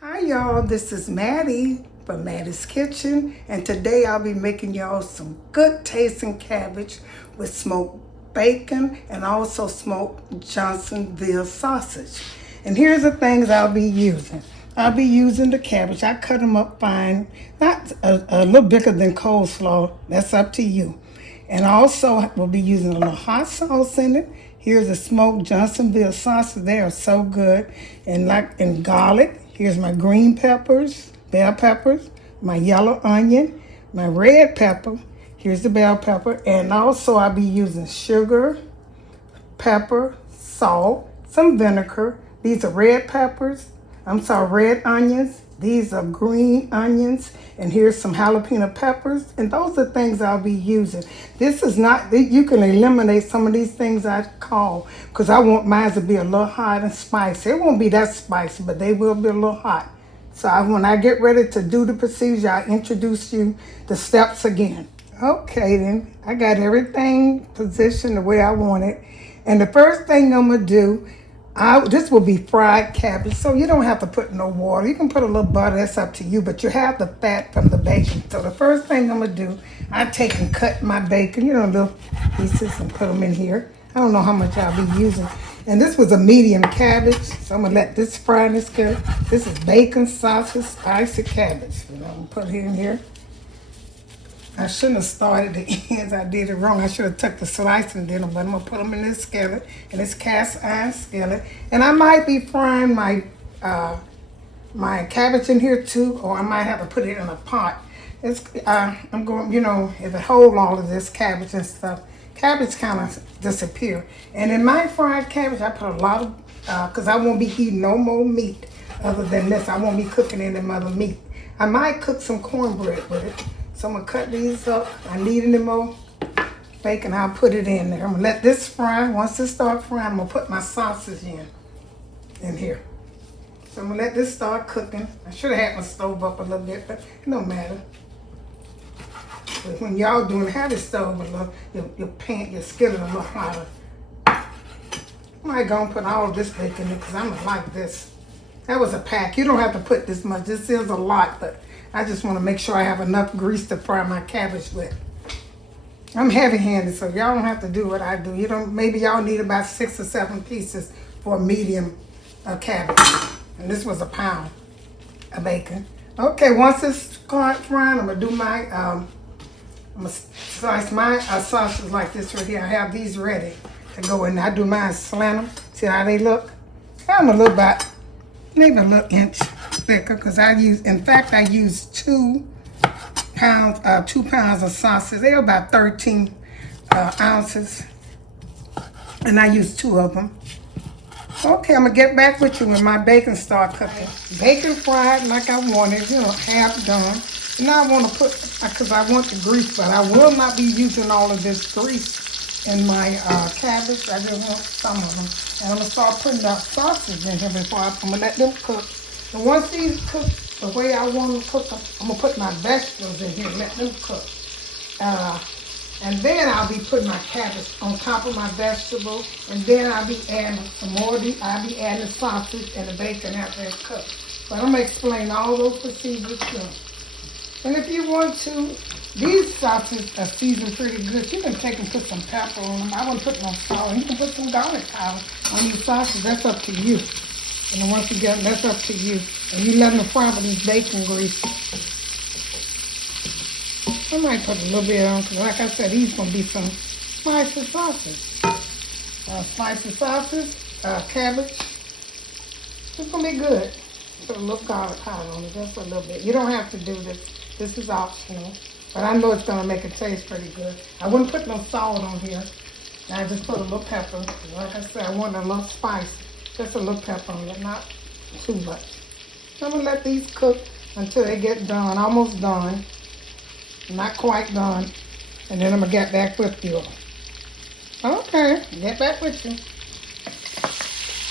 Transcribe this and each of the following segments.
Hi y'all, this is Mattie from Mattie's Kitchen, and today I'll be making y'all some good tasting cabbage with smoked bacon and also smoked Johnsonville sausage. And here's the things I'll be using. I'll be using the cabbage. I cut them up fine, not a little bigger than coleslaw. That's up to you. And also we'll be using a little hot sauce in it. Here's the smoked Johnsonville sausage. They are so good. And garlic. Here's my green peppers, bell peppers, my yellow onion, my red pepper. Here's the bell pepper. And also I'll be using sugar, pepper, salt, some vinegar. These are red onions. These are green onions. And here's some jalapeno peppers. And those are things I'll be using. This is not, you can eliminate some of these things I call, because I want mine to be a little hot and spicy. It won't be that spicy, but they will be a little hot. So when I get ready to do the procedure, I'll introduce you the steps again. Okay then, I got everything positioned the way I want it. And the first thing I'm gonna do, this will be fried cabbage, so you don't have to put no water. You can put a little butter, that's up to you, but you have the fat from the bacon. So the first thing I'm gonna do, I take and cut my bacon, little pieces, and put them in here. I don't know how much I'll be using. And this was a medium cabbage, so I'm gonna let this fry this good. This is bacon, sausage, spicy cabbage. I'm gonna put it in here. I shouldn't have started the ends. I did it wrong. I should have took the slice and did them, but I'm gonna put them in this skillet, in this cast iron skillet. And I might be frying my my cabbage in here too, or I might have to put it in a pot. I'm going, if it hold all of this cabbage and stuff, cabbage kind of disappear. And in my fried cabbage, I put a lot of, because I won't be eating no more meat other than this. I won't be cooking any other meat. I might cook some cornbread with it. So I'm gonna cut these up. I need any more bacon, I'll put it in there. I'm gonna let this fry. Once this starts frying, I'm gonna put my sausage in here. So I'm gonna let this start cooking. I should have had my stove up a little bit, but it don't matter. But when y'all doing, have your stove a little, your skillet a little hotter. I might go and put all of this bacon in because I'm gonna like this. That was a pack. You don't have to put this much. This is a lot, but I just want to make sure I have enough grease to fry my cabbage with. I'm heavy-handed, so y'all don't have to do what I do. Maybe y'all need about 6 or 7 pieces for a medium cabbage. And this was a pound of bacon. Okay, once it's starts frying, I'm gonna do my, I'm gonna slice my sausage like this right here. I have these ready to go in. I do mine, slant them. See how they look? I'm a little bit, maybe a little inch thicker, because I use 2 pounds of sausage. They're about 13 ounces, and I use 2 of them. Okay, I'm gonna get back with you when my bacon start cooking. Bacon fried like I wanted, half done. Now I want to put, because I want the grease, but I will not be using all of this grease in my cabbage. I just want some of them. And I'm gonna start putting that sausage in here before I'm gonna let them cook. And once these cook the way I want them to cook them, I'm gonna put my vegetables in here and let them cook. And then I'll be putting my cabbage on top of my vegetables, and then I'll be adding some more. I'll be adding the sausage and the bacon after it's cooked. But I'm gonna explain all those procedures soon. And if you want to, these sausages are seasoned pretty good. You can take and put some pepper on them. I wouldn't put no salt. You can put some garlic powder on your sausage. That's up to you. And then once you get them, that's up to you. And you let them fry with this bacon grease. I might put a little bit on, because like I said, these going to be some spicy sausage. Cabbage. It's going to be good. Put a little garlic powder on it, just a little bit. You don't have to do this. This is optional. But I know it's going to make it taste pretty good. I wouldn't put no salt on here. I just put a little pepper. Like I said, I want a little spice. Just a little pepper on it, not too much. So I'm going to let these cook until they get done, almost done. Not quite done. And then I'm going to get back with you. Okay, get back with you.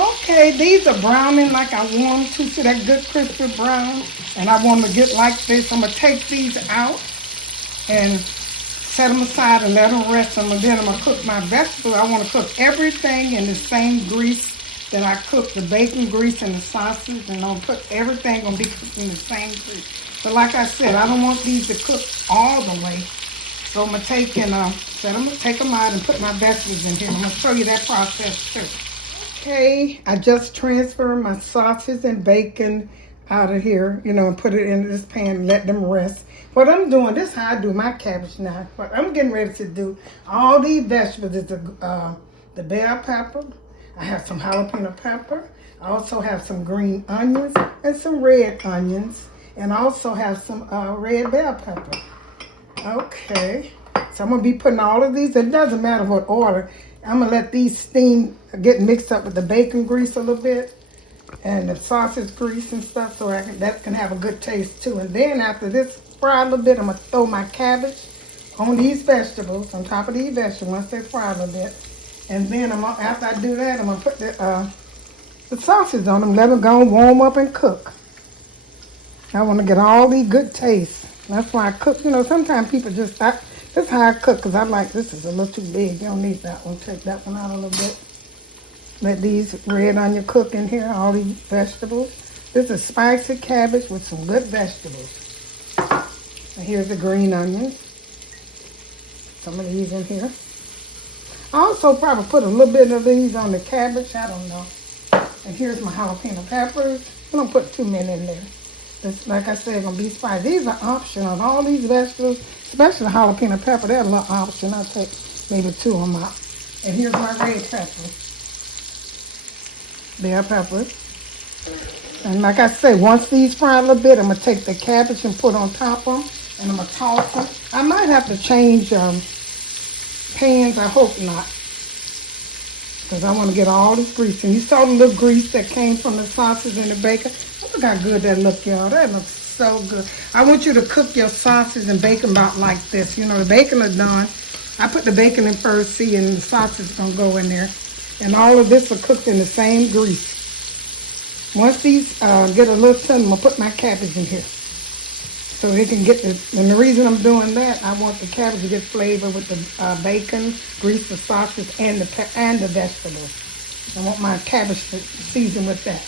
Okay, these are browning like I want them to. See that good crispy brown? And I want them to get like this. I'm going to take these out and set them aside and let them rest them. And then I'm going to cook my vegetables. I want to cook everything in the same grease that I cook the bacon grease and the sausage, and I'll put everything gonna be cooked in the same grease. But like I said, I don't want these to cook all the way. So I'm gonna take them out and put my vegetables in here. I'm gonna show you that process too. Okay, I just transferred my sausage and bacon out of here, and put it in this pan and let them rest. What I'm doing, this is how I do my cabbage now. What I'm getting ready to do, all these vegetables is the bell pepper. I have some jalapeno pepper. I also have some green onions and some red onions. And I also have some red bell pepper. Okay, so I'm going to be putting all of these. It doesn't matter what order. I'm going to let these steam, get mixed up with the bacon grease a little bit and the sausage grease and stuff, so that can have a good taste too. And then after this fry a little bit, I'm going to throw my cabbage on these vegetables, on top of these vegetables once they fry a little bit. And then after I do that, I'm going to put the sausage on them, let them go warm up and cook. I want to get all these good tastes. That's why I cook. Sometimes people just, this is how I cook, because I like, this is a little too big. You don't need that one. Take that one out a little bit. Let these red onion cook in here, all these vegetables. This is spicy cabbage with some good vegetables. And here's the green onions. Some of these in here. I also probably put a little bit of these on the cabbage. I don't know. And here's my jalapeno peppers. I don't put too many in there. It's, like I said, going to be spicy. These are optional. All these vegetables, especially the jalapeno pepper, they're a little optional. I'll take maybe 2 of them out. And here's my red pepper. Bell pepper. And like I said, once these fry a little bit, I'm going to take the cabbage and put on top of them. And I'm going to toss them. I might have to change pans. I hope not. Because I want to get all this grease. And you saw the little grease that came from the sausage and the bacon. Look how good that looks, y'all. That looks so good. I want you to cook your sausage and bacon about like this. The bacon is done. I put the bacon in first, see, and the sausage is going to go in there. And all of this are cooked in the same grease. Once these get a little tender, I'm going to put my cabbage in here. So they can get and the reason I'm doing that, I want the cabbage to get flavor with the bacon, grease, the sausage, and the vegetables. I want my cabbage to season with that.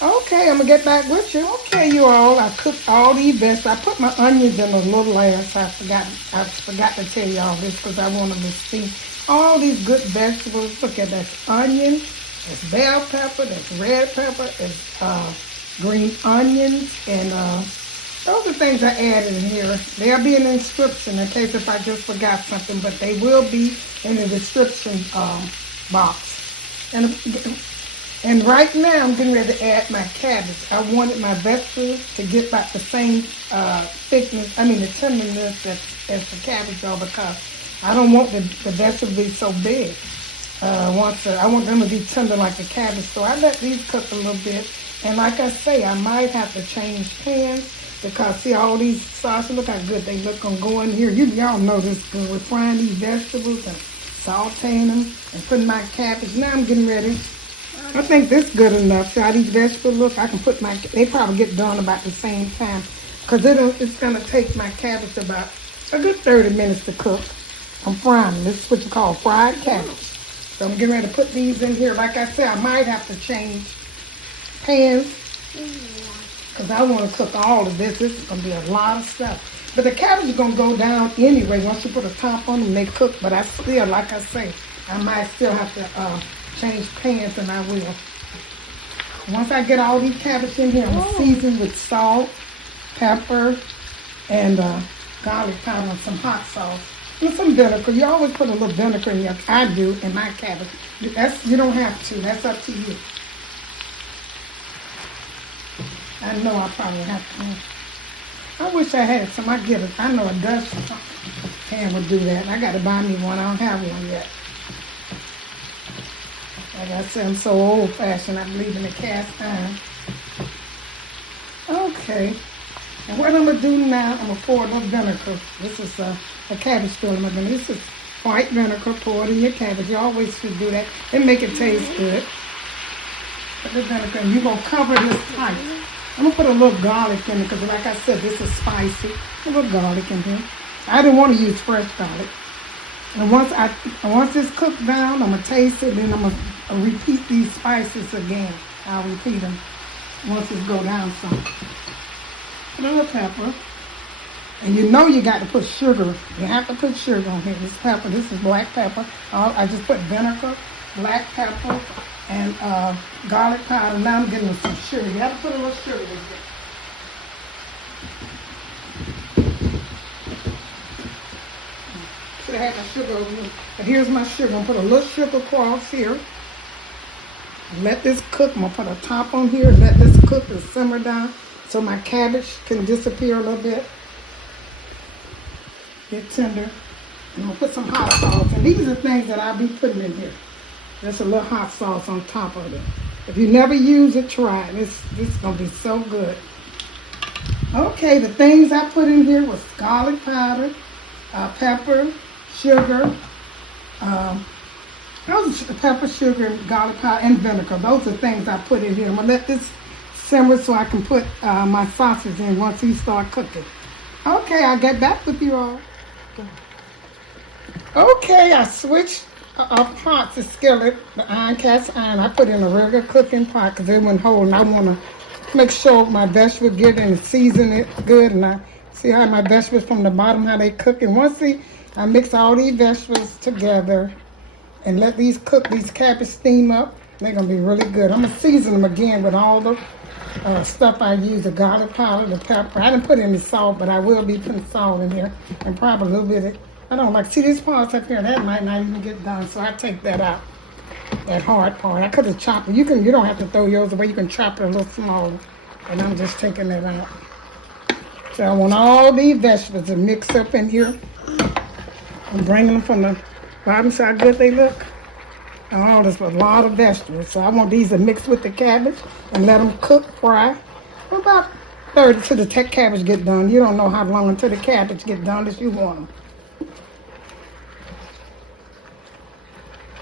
Okay, I'm going to get back with you. Okay, you all, I cooked all these vegetables. I put my onions in a little last. I forgot to tell y'all this because I wanted to see all these good vegetables. Look at that onion, that's bell pepper, that's red pepper, that's green onions, and those are things I added in here. There'll be an inscription in case if I just forgot something, but they will be in the description box. And right now, I'm getting ready to add my cabbage. I wanted my vegetables to get about the same thickness, the tenderness as the cabbage though, because I don't want the vegetables to be so big. I want them to be tender like the cabbage. So I let these cook a little bit. And like I say, I might have to change pans because see all these sauces, look how good they look gonna go in here. Y'all know this good. We're frying these vegetables and sauteing them and putting my cabbage. Now I'm getting ready. I think this is good enough. See how these vegetables look? I can put they probably get done about the same time because it's going to take my cabbage about a good 30 minutes to cook. I'm frying them. This is what you call fried cabbage. So I'm getting ready to put these in here. Like I said, I might have to change pans because I want to cook all of this. This is going to be a lot of stuff. But the cabbage is going to go down anyway once you put a top on them and they cook. But I still, like I say, I might still have to change pans, and I will. Once I get all these cabbage in here, I'm going to season with salt, pepper, and garlic powder and some hot sauce. And some vinegar. You always put a little vinegar in I do in my cabbage. You don't have to. That's up to you. I know I probably have to. I wish I had some. I know a Dutch pan would do that. I got to buy me one. I don't have one yet. Like I said, I'm so old-fashioned, I believe in the cast iron. Okay. And what I'm going to do now, I'm going to pour a little vinegar. This is a cabbage filling. This is white vinegar. Pour it in your cabbage. You always should do that. It make it taste good. Put the vinegar, and you're going to cover this tight. I'm going to put a little garlic in it because, like I said, this is spicy. A little garlic in here. I didn't want to use fresh garlic. And once this cooked down, I'm going to taste it, then I'm going to repeat these spices again. I'll repeat them once it go down some. Put a little pepper. And you know you got to put sugar. You have to put sugar on here. This pepper, this is black pepper. I just put vinegar, black pepper, and garlic powder. Now I'm getting some sugar. You have to put a little sugar in here. Should have had my sugar over here. But here's my sugar. I'm gonna put a little sugar across here. Let this cook. I'm gonna put a top on here. Let this cook and simmer down so my cabbage can disappear a little bit. Get tender. And I'm gonna put some hot sauce. And these are things that I'll be putting in here. Just a little hot sauce on top of it. If you never use it, try it. This is gonna be so good. Okay, the things I put in here was garlic powder, pepper, sugar, pepper, sugar, garlic powder, and vinegar. Those are things I put in here. I'm gonna let this simmer so I can put my sauces in once these start cooking. Okay, I'll get back with you all. Okay, I switched a pot to skillet, the iron cast iron. I put in a regular cooking pot because it wouldn't hold, and I want to make sure my vegetables get and season it good. And I see how my vegetables from the bottom, how they cook. And once I mix all these vegetables together and let these cook, these cabbage steam up, they're going to be really good. I'm going to season them again with all the stuff I use, the garlic powder, the pepper. I didn't put any salt, but I will be putting salt in here and probably a little bit of, I don't like, see these parts up here, that might not even get done, so I take that out, that hard part. I could have chopped it. You don't have to throw yours away, you can chop it a little smaller, and I'm just taking that out. So I want all these vegetables to mix up in here. I'm bringing them from the bottom, see how good they look? Oh, there's a lot of vegetables. So I want these to mix with the cabbage and let them cook, fry. For about 30 till the cabbage get done. You don't know how long until the cabbage get done as you want them.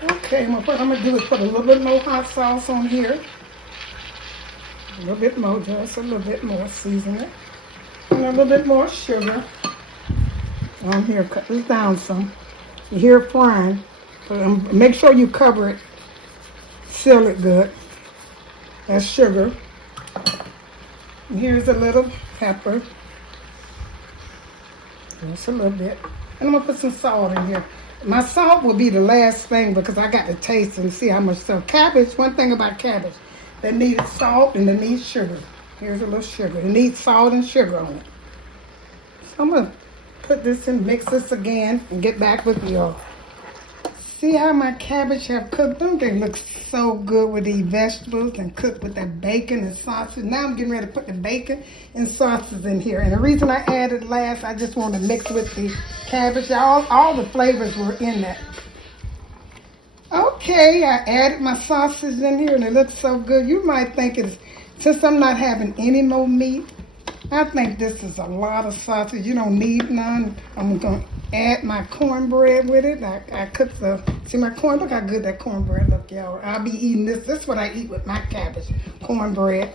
Okay, what I'm gonna do is put a little bit more hot sauce on here. A little bit more, just a little bit more, season it. And a little bit more sugar. On here, cut this down some. You hear it frying. Make sure you cover it, seal it good. That's sugar. And here's a little pepper. Just a little bit. And I'm gonna put some salt in here. My salt will be the last thing because I got to taste and see how much salt. Cabbage, one thing about cabbage, they need salt and they need sugar. Here's a little sugar. It needs salt and sugar on it. So I'm gonna put this in, mix this again, and get back with y'all. See how my cabbage have cooked them? They look so good with these vegetables and cooked with that bacon and sausage. Now I'm getting ready to put the bacon and sausages in here. And the reason I added last, I just want to mix with the cabbage. All the flavors were in that. Okay, I added my sausage in here and it looks so good. You might think it's, since I'm not having any more meat, I think this is a lot of sausage. You don't need none. I'm going to add my cornbread with it. I cooked see my corn, look how good that cornbread look, y'all. I'll be eating this. This is what I eat with my cabbage, cornbread.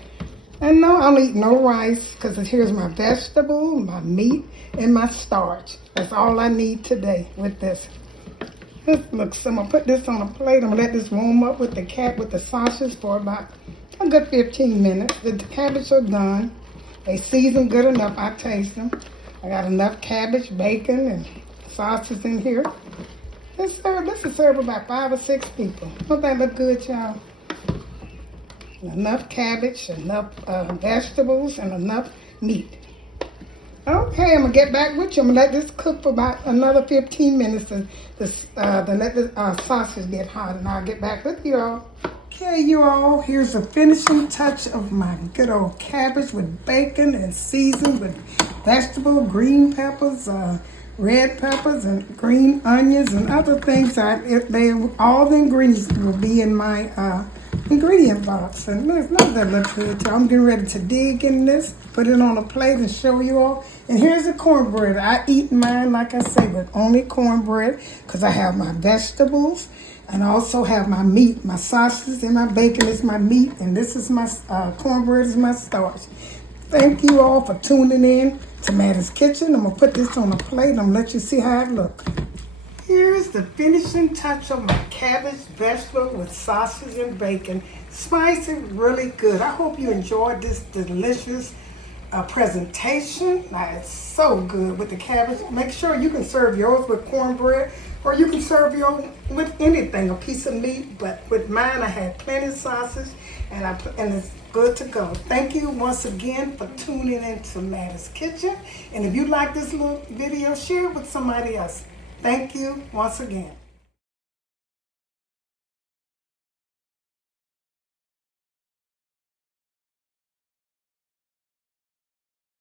And no, I'll eat no rice because here's my vegetable, my meat, and my starch. That's all I need today with this. This looks, I'm going to put this on a plate. I'm going to let this warm up with the sausage for about a good 15 minutes. The cabbage are done. They season good enough. I taste them. I got enough cabbage, bacon, and sausage in here. This is served about 5 or 6 people. Don't that look good, y'all? Enough cabbage, enough vegetables, and enough meat. Okay, I'm going to get back with you. I'm going to let this cook for about another 15 minutes to let the sausage get hot, and I'll get back with you all. Okay, you all, here's the finishing touch of my good old cabbage with bacon and seasoned with vegetable, green peppers, red peppers, and green onions, and other things. All the ingredients will be in my ingredient box. And there's none that look good, y'all. I'm getting ready to dig in this, put it on a plate and show you all. And here's the cornbread. I eat mine, like I say, with only cornbread because I have my vegetables. And I also have my meat, my sausage and my bacon is my meat. And this is my cornbread is my starch. Thank you all for tuning in to Mattie's Kitchen. I'm going to put this on a plate and I'm going to let you see how it looks. Here's the finishing touch of my cabbage vegetable with sausage and bacon. Spicy, really good. I hope you enjoyed this delicious presentation. Now, it's so good with the cabbage. Make sure you can serve yours with cornbread, or you can serve yours with anything, a piece of meat. But with mine, I had plenty of sausage, and it's good to go. Thank you once again for tuning into Mattie's Kitchen. And if you like this little video, share it with somebody else. Thank you once again.